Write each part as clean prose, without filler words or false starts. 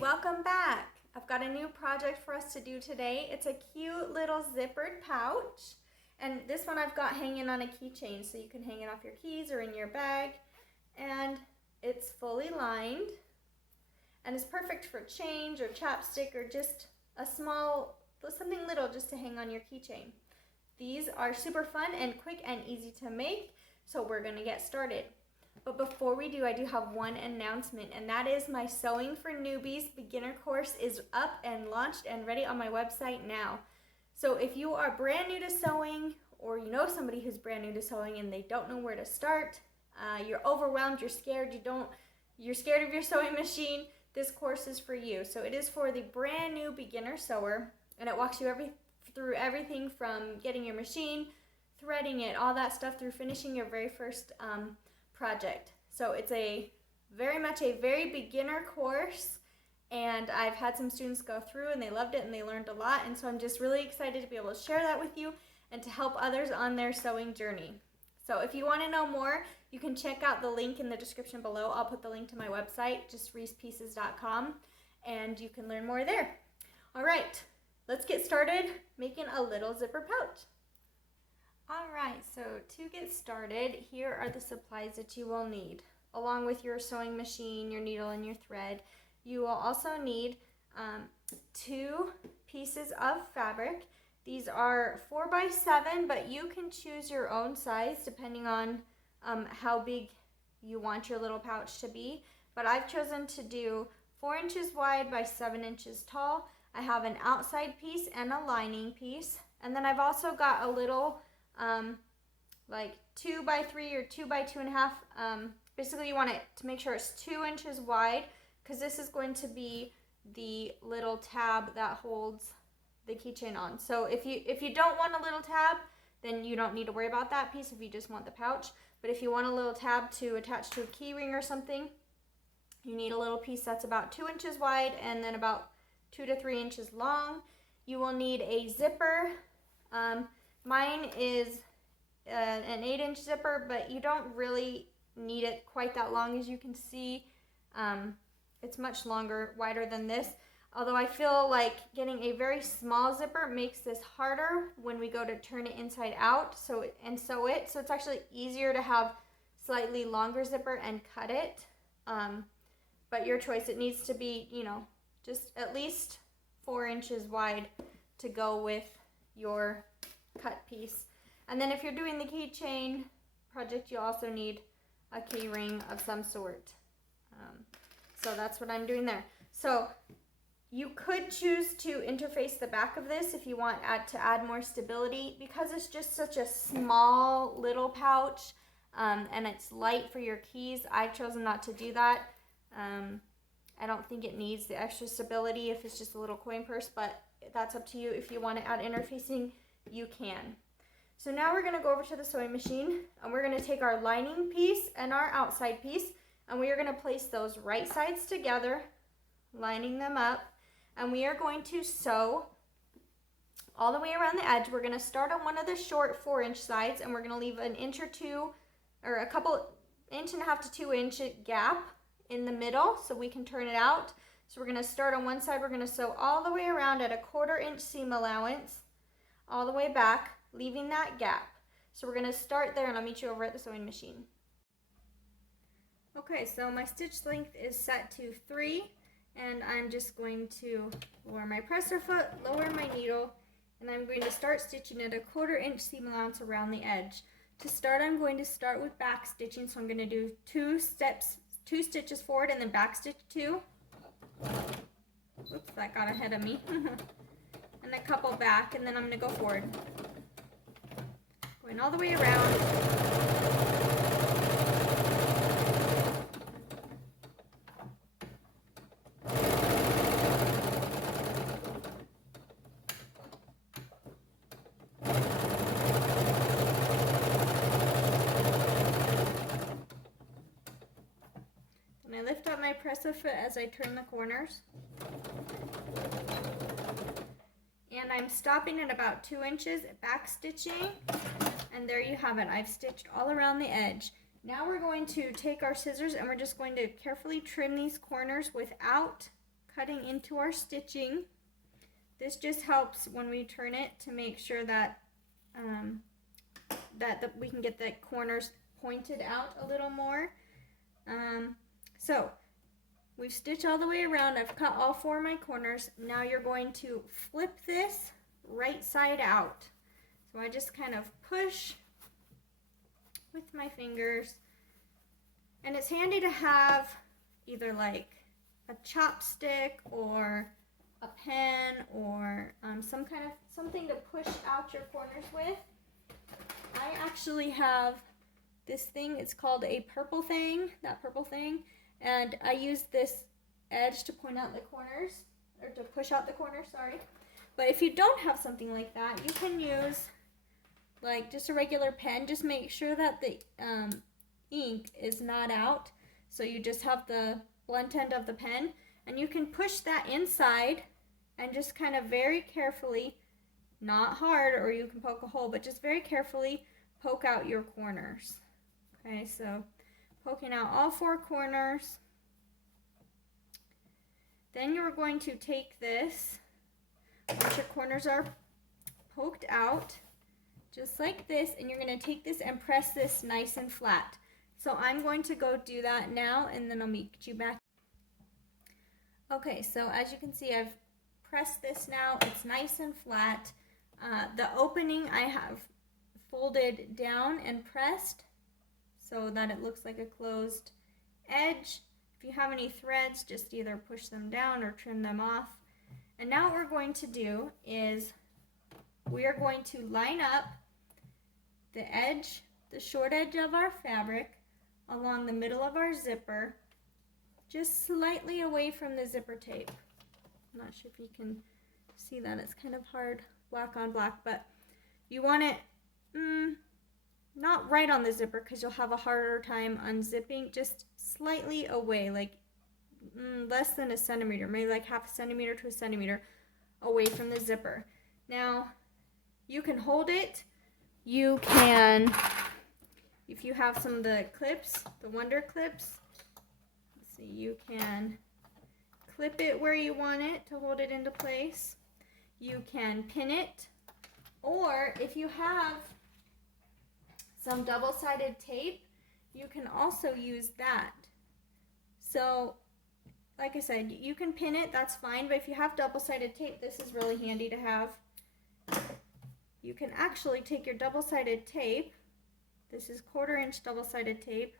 Welcome back. I've got a new project for us to do today. It's a cute little zippered pouch, and this one I've got hanging on a keychain, so you can hang it off your keys or in your bag, and it's fully lined, and it's perfect for change or chapstick or just a small, something little just to hang on your keychain. These are super fun and quick and easy to make, so we're gonna get started. But before we do, I do have one announcement, and that is my Sewing for Newbies beginner course is up and launched and ready on my website now. So if you are brand new to sewing, or you know somebody who's brand new to sewing and they don't know where to start, you're overwhelmed, you're scared, you're scared of your sewing machine, this course is for you. So it is for the brand new beginner sewer, and it walks you through everything from getting your machine, threading it, all that stuff, through finishing your very first project. So it's very much a very beginner course, and I've had some students go through and they loved it and they learned a lot, and so I'm just really excited to be able to share that with you and to help others on their sewing journey. So if you want to know more, you can check out the link in the description below. I'll put the link to my website, just reesepieces.com, and you can learn more there. All right, let's get started making a little zipper pouch. Alright, so to get started, here are the supplies that you will need. Along with your sewing machine, your needle, and your thread, you will also need 2 pieces of fabric. These are 4x7, but you can choose your own size depending on how big you want your little pouch to be. But I've chosen to do 4 inches wide by 7 inches tall. I have an outside piece and a lining piece. And then I've also got a little like 2x3 or 2x2.5. Basically you want it to make sure it's 2 inches wide, because this is going to be the little tab that holds the keychain on. So if you don't want a little tab, then you don't need to worry about that piece if you just want the pouch. But if you want a little tab to attach to a key ring or something, you need a little piece that's about 2 inches wide and then about 2 to 3 inches long. You will need a zipper. Mine is an 8-inch zipper, but you don't really need it quite that long. As you can see, it's much wider than this. Although I feel like getting a very small zipper makes this harder when we go to turn it inside out and sew it. So it's actually easier to have slightly longer zipper and cut it. But your choice, it needs to be, just at least 4 inches wide to go with your cut piece. And then if you're doing the keychain project, you also need a key ring of some sort. So that's what I'm doing there. So you could choose to interface the back of this if you want to add more stability. Because it's just such a small little pouch and it's light for your keys, I've chosen not to do that. I don't think it needs the extra stability if it's just a little coin purse, but that's up to you. If you want to add interfacing, you can. So now we're going to go over to the sewing machine, and we're going to take our lining piece and our outside piece, and we are going to place those right sides together, lining them up, and we are going to sew all the way around the edge. We're going to start on one of the short 4-inch sides, and we're going to leave an inch or two, or a couple 1.5 to 2 inch gap in the middle so we can turn it out. So we're going to start on one side. We're going to sew all the way around at a 1/4 inch seam allowance, all the way back, leaving that gap. So we're going to start there, and I'll meet you over at the sewing machine. Okay, so my stitch length is set to 3, and I'm just going to lower my presser foot, lower my needle, and I'm going to start stitching at a 1/4 inch seam allowance around the edge. To start, I'm going to start with back stitching, so I'm going to do 2 stitches forward and then back stitch 2. Oops, that got ahead of me. And a couple back, and then I'm going to go forward. Going all the way around. And I lift up my presser foot as I turn the corners. And I'm stopping at about 2 inches, back stitching, and there you have it. I've stitched all around the edge. Now we're going to take our scissors and we're just going to carefully trim these corners without cutting into our stitching. This just helps when we turn it to make sure that we can get the corners pointed out a little more. So we've stitched all the way around. I've cut all 4 of my corners. Now you're going to flip this right side out. So I just kind of push with my fingers. And it's handy to have either like a chopstick or a pen or something to push out your corners with. I actually have this thing. It's called a purple thing, and I use this edge to point out the corners, or to push out the corners, sorry. But if you don't have something like that, you can use like just a regular pen. Just make sure that the ink is not out, so you just have the blunt end of the pen, and you can push that inside and just kind of very carefully, not hard or you can poke a hole, but just very carefully poke out your corners. Okay, so poking out all 4 corners. Then you're going to take this, once your corners are poked out, just like this, and you're going to take this and press this nice and flat. So I'm going to go do that now, and then I'll meet you back. Okay, so as you can see, I've pressed this now. It's nice and flat. The opening I have folded down and pressed so that it looks like a closed edge. If you have any threads, just either push them down or trim them off. And now what we're going to do is we are going to line up the edge, the short edge of our fabric along the middle of our zipper, just slightly away from the zipper tape. I'm not sure if you can see that. It's kind of hard black on black, but you want it not right on the zipper because you'll have a harder time unzipping, just slightly away, like less than a centimeter, maybe like half a centimeter to a centimeter away from the zipper. Now you can hold it, you can, if you have some of the clips, the Wonder clips, let's see, you can clip it where you want it to hold it into place. You can pin it, or if you have some double-sided tape, you can also use that. So, like I said, you can pin it, that's fine, but if you have double-sided tape, this is really handy to have. You can actually take your double-sided tape, this is 1/4 inch double-sided tape,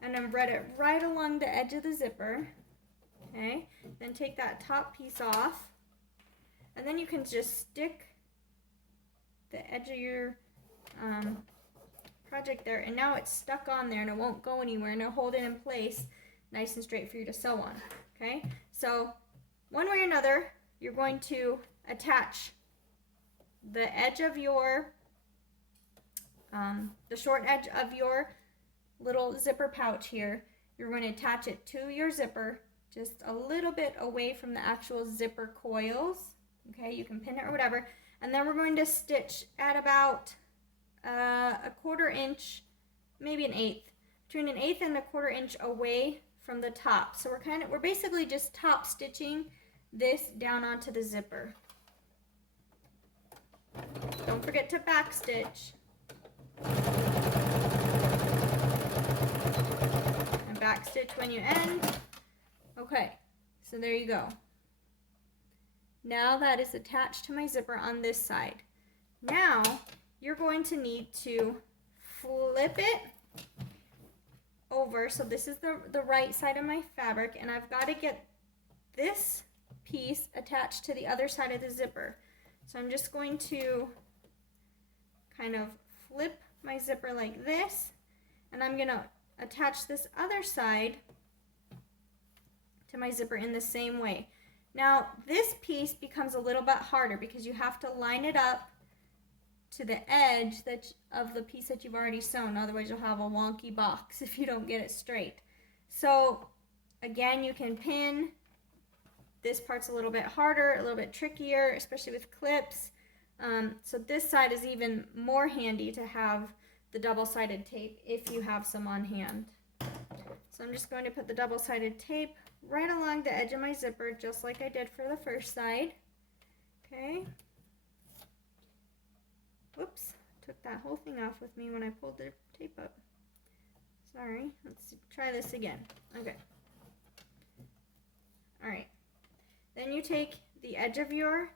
and embed it right along the edge of the zipper. Okay, then take that top piece off, and then you can just stick the edge of your project there, and now it's stuck on there and it won't go anywhere, and it'll hold it in place nice and straight for you to sew on. Okay, so one way or another, you're going to attach the edge of your, the short edge of your little zipper pouch here. You're going to attach it to your zipper, just a little bit away from the actual zipper coils. Okay, you can pin it or whatever, and then we're going to stitch at about a 1/4 inch, maybe an 1/8, between an 1/8 and a 1/4 inch away from the top. So we're basically just top stitching this down onto the zipper. Don't forget to back stitch. And back stitch when you end. Okay, so there you go. Now that is attached to my zipper on this side. Now you're going to need to flip it over. So this is the right side of my fabric, and I've got to get this piece attached to the other side of the zipper. So I'm just going to kind of flip my zipper like this, and I'm going to attach this other side to my zipper in the same way. Now this piece becomes a little bit harder because you have to line it up to the edge of the piece that you've already sewn. Otherwise you'll have a wonky box if you don't get it straight. So again, you can pin. This part's a little bit harder, a little bit trickier, especially with clips. So this side is even more handy to have the double-sided tape if you have some on hand. So I'm just going to put the double-sided tape right along the edge of my zipper, just like I did for the first side. Okay. Whoops, took that whole thing off with me when I pulled the tape up. Sorry, let's try this again. Okay. All right. Then you take the edge of your,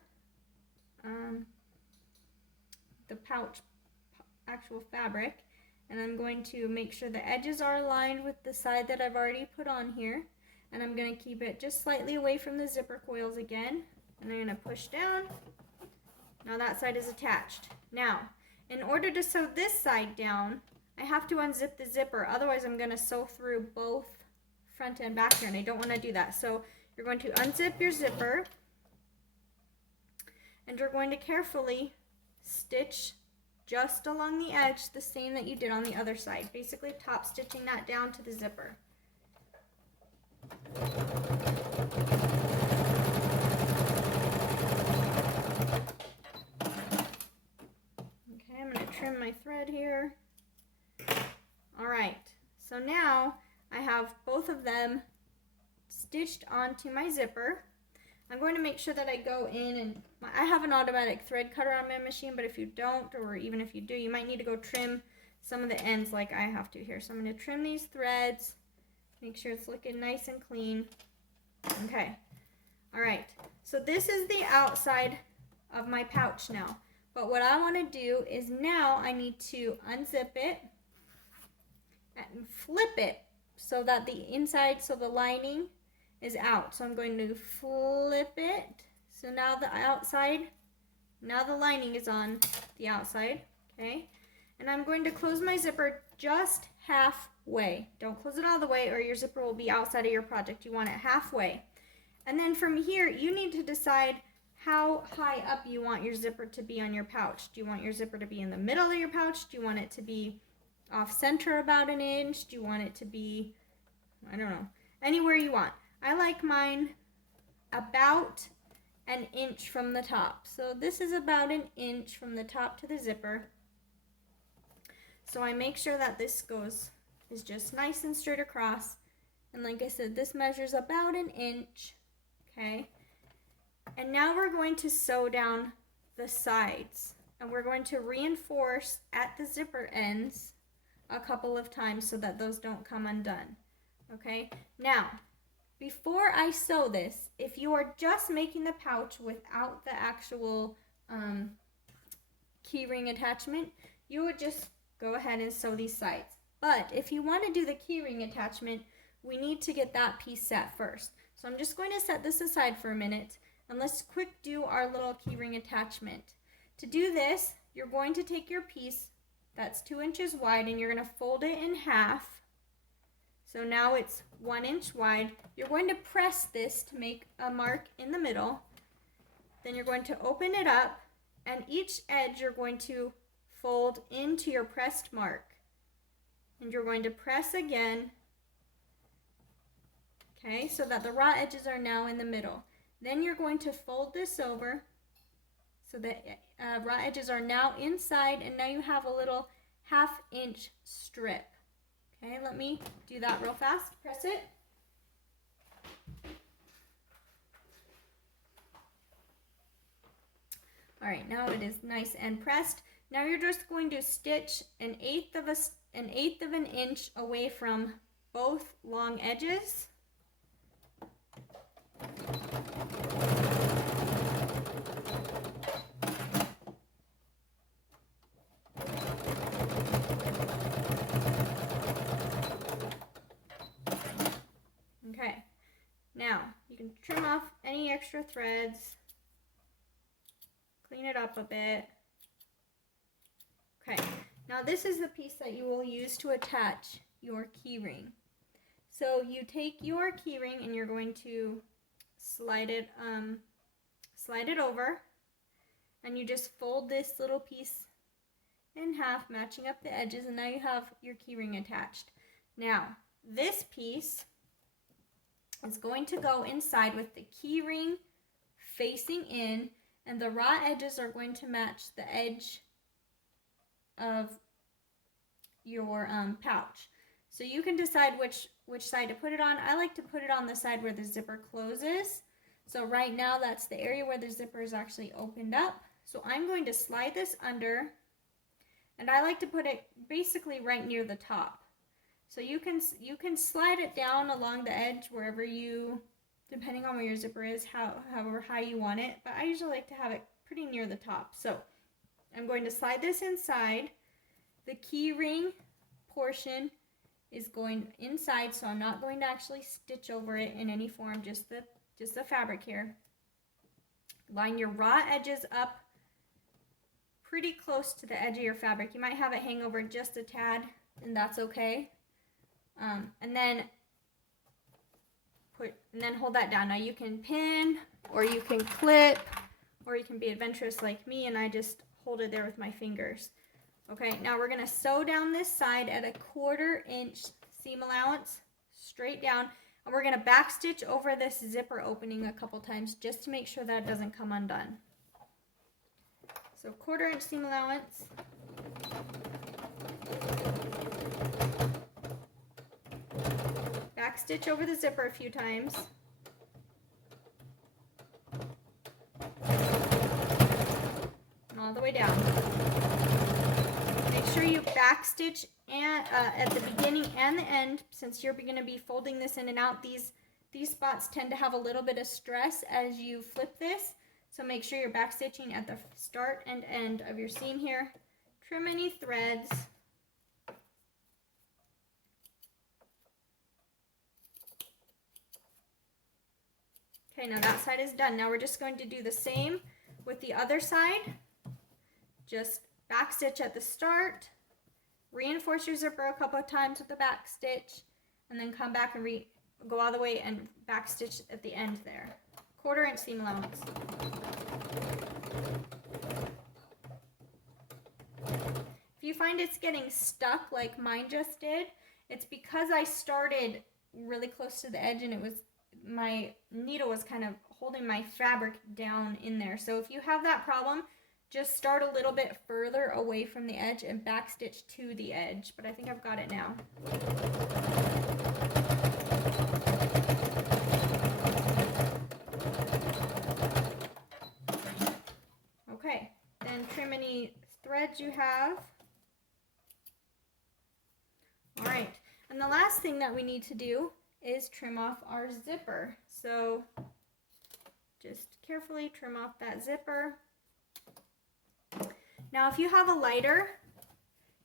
the pouch actual fabric, and I'm going to make sure the edges are aligned with the side that I've already put on here, and I'm going to keep it just slightly away from the zipper coils again, and I'm going to push down. Now that side is attached. Now, in order to sew this side down, I have to unzip the zipper, otherwise I'm going to sew through both front and back here, and I don't want to do that. So you're going to unzip your zipper, and you're going to carefully stitch just along the edge, the same that you did on the other side. Basically top stitching that down to the zipper. Okay, I'm going to trim my thread here. All right, so now I have both of them stitched onto my zipper. I'm going to make sure that I go in, and I have an automatic thread cutter on my machine, but if you don't, or even if you do, you might need to go trim some of the ends like I have to here. So I'm going to trim these threads, make sure it's looking nice and clean. Okay, all right, so this is the outside of my pouch now. But what I want to do is now I need to unzip it and flip it so that the inside, so the lining is out. So I'm going to flip it. So now the outside, now the lining is on the outside, okay? And I'm going to close my zipper just halfway. Don't close it all the way or your zipper will be outside of your project. You want it halfway. And then from here, you need to decide how high up you want your zipper to be on your pouch. Do you want your zipper to be in the middle of your pouch? Do you want it to be off center about an inch? Do you want it to be, I don't know, anywhere you want? I like mine about an inch from the top. So this is about an inch from the top to the zipper. So I make sure that this is just nice and straight across. And like I said, this measures about an inch, okay? And now we're going to sew down the sides. And we're going to reinforce at the zipper ends a couple of times so that those don't come undone, okay? Now, before I sew this, if you are just making the pouch without the actual key ring attachment, you would just go ahead and sew these sides. But if you want to do the key ring attachment, we need to get that piece set first. So I'm just going to set this aside for a minute and let's quick do our little key ring attachment. To do this, you're going to take your piece that's 2 inches wide and you're going to fold it in half. So now it's 1 inch wide. You're going to press this to make a mark in the middle. Then you're going to open it up, and each edge you're going to fold into your pressed mark. And you're going to press again, okay, so that the raw edges are now in the middle. Then you're going to fold this over so that raw edges are now inside, and now you have a little 1/2 inch strip. Okay, let me do that real fast. Press it. All right, now it is nice and pressed. Now you're just going to stitch an eighth of an inch away from both long edges. Okay, now you can trim off any extra threads, clean it up a bit. Okay, now this is the piece that you will use to attach your key ring. So you take your key ring and you're going to slide it over, and you just fold this little piece in half, matching up the edges, and now you have your key ring attached. Now, this piece is going to go inside with the key ring facing in, and the raw edges are going to match the edge of your pouch. So you can decide which side to put it on. I like to put it on the side where the zipper closes. So right now that's the area where the zipper is actually opened up. So I'm going to slide this under, and I like to put it basically right near the top. So you can slide it down along the edge wherever you, depending on where your zipper is, however high you want it. But I usually like to have it pretty near the top. So I'm going to slide this inside. The key ring portion is going inside, so I'm not going to actually stitch over it in any form, just the fabric here. Line your raw edges up pretty close to the edge of your fabric. You might have it hang over just a tad, and that's okay. And then hold that down. Now you can pin, or you can clip, or you can be adventurous like me, and I just hold it there with my fingers. Okay, now we're gonna sew down this side at a 1/4 inch seam allowance, straight down, and we're gonna back stitch over this zipper opening a couple times just to make sure that it doesn't come undone. So 1/4 inch seam allowance. Back stitch over the zipper a few times. And all the way down. Make sure you back stitch at the beginning and the end, since you're going to be folding this in and out. These spots tend to have a little bit of stress as you flip this, so make sure you're back stitching at the start and end of your seam here. Trim any threads. Okay, now that side is done. Now we're just going to do the same with the other side. Just back stitch at the start, reinforce your zipper a couple of times with the back stitch, and then come back and go all the way and back stitch at the end there. 1/4 inch seam allowance. If you find it's getting stuck like mine just did, it's because I started really close to the edge and my needle was kind of holding my fabric down in there. So if you have that problem, just start a little bit further away from the edge and back stitch to the edge. But I think I've got it now. Okay, then trim any threads you have. All right, and the last thing that we need to do is trim off our zipper. So just carefully trim off that zipper. Now if you have a lighter,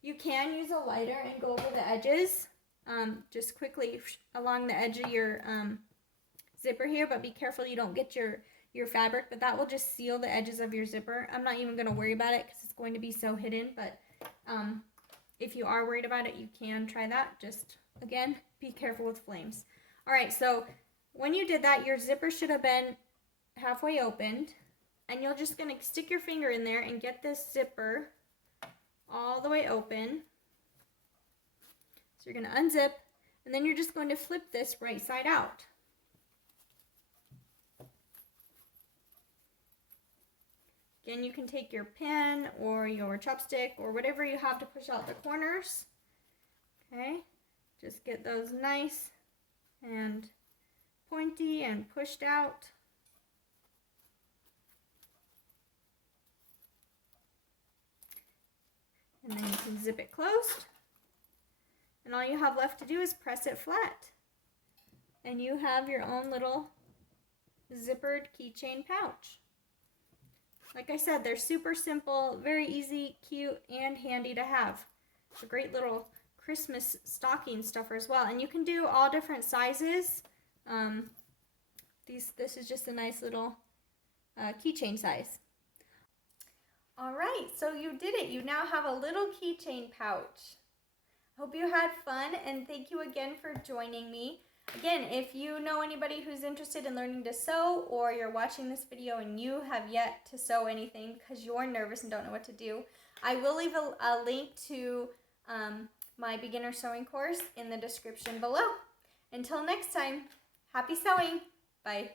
you can use a lighter and go over the edges, just quickly along the edge of your zipper here, but be careful you don't get your fabric, but that will just seal the edges of your zipper. I'm not even going to worry about it because it's going to be so hidden, but if you are worried about it, you can try that. Just, again, be careful with flames. All right, so when you did that, your zipper should have been halfway opened, and you're just going to stick your finger in there and get this zipper all the way open. So you're going to unzip, and then you're just going to flip this right side out. Again, you can take your pen or your chopstick or whatever you have to push out the corners. Okay, just get those nice and pointy and pushed out. And then you can zip it closed. And all you have left to do is press it flat. And you have your own little zippered keychain pouch. Like I said, they're super simple, very easy, cute, and handy to have. It's a great little Christmas stocking stuffer as well. And you can do all different sizes. This is just a nice little keychain size. All right, so you did it. You now have a little keychain pouch. Hope you had fun, and thank you again for joining me. Again, if you know anybody who's interested in learning to sew, or you're watching this video and you have yet to sew anything because you're nervous and don't know what to do, I will leave a link to my beginner sewing course in the description below. Until next time, happy sewing. Bye.